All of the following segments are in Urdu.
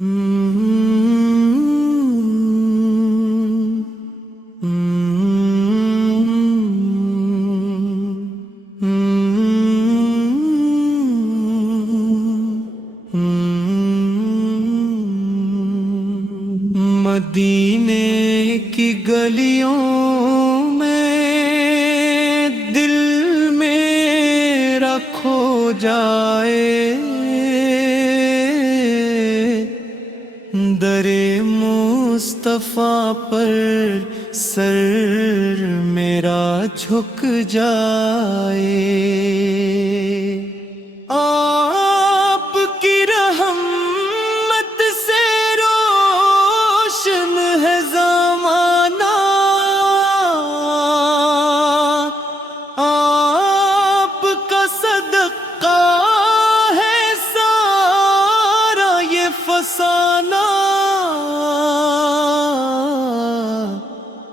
مدینے کی گلیوں میں دل میرا کھو جائے، در مصطفیٰ پر سر میرا جھک جائے۔ آپ کی رحمت سے روشن ہے زمانہ، آپ کا صدقہ ہے سارا یہ فسانہ۔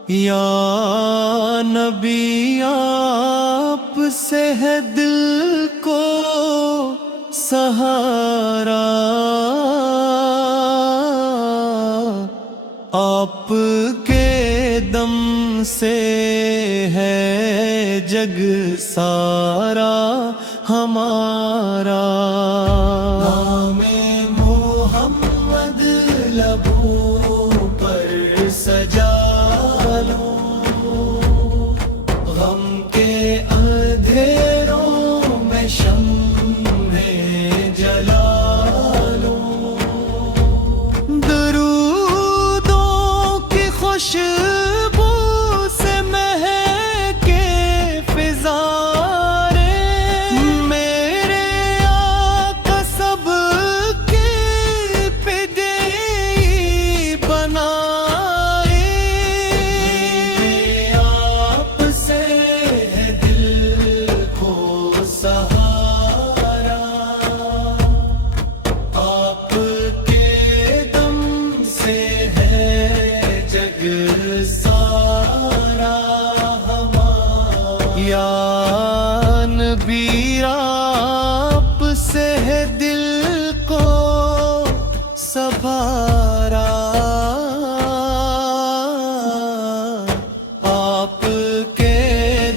یا نبی آپ سے ہے دل کو سہارا، آپ کے دم سے ہے جگ سارا ہمارا۔ نام محمد لبوں پر سجا لو، غم کے اندھیروں میں شمع جلا لو، درودوں کی خوشبو سے مہکے فضارے، میرے آقا سب کی فدیی بنائے۔ آپ سے ہے دل کو سہارا، آپ کے دم سے ہے جگ سارا ہمارا۔ یا نبی آپ سے ہے دل کو سنوارا، آپ کے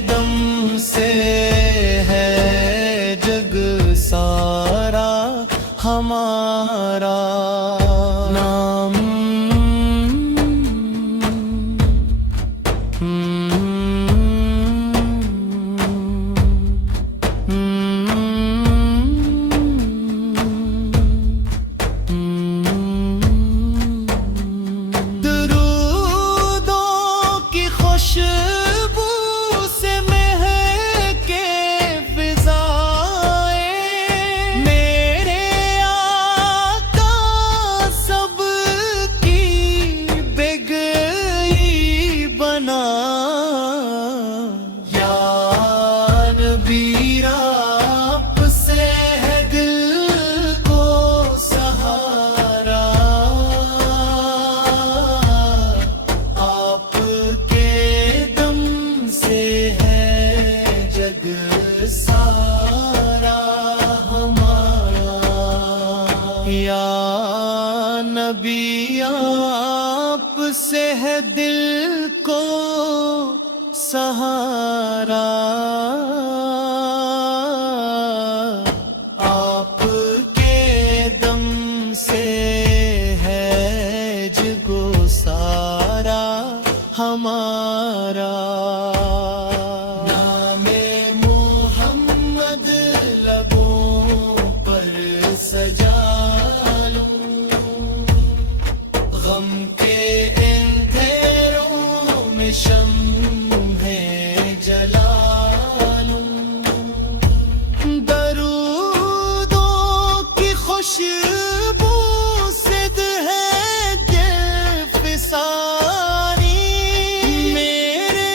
دم سے ہے جگ سارا ہمارا۔ نام درودوں کی خوشبو سے مہکے فضائیں، میرے آقا سب کی بگئی بنا۔ یا نبی آپ سے ہے دل کو سہارا، آپ کے دم سے ہے جگ سارا ہمارا۔ یا نبی آپ سے ہے دل کو سہارا، آپ کے دم سے ہے جگ سارا ہمارا۔ نام محمد لبوں پر سجا لوں، غم کے اندھیروں میں شمع جلا لوں، درودوں کی خوشبو سے ہے دل فسانی، میرے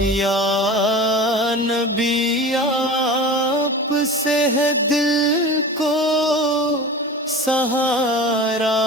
یا نبی آپ سے ہے دل کو سہارا،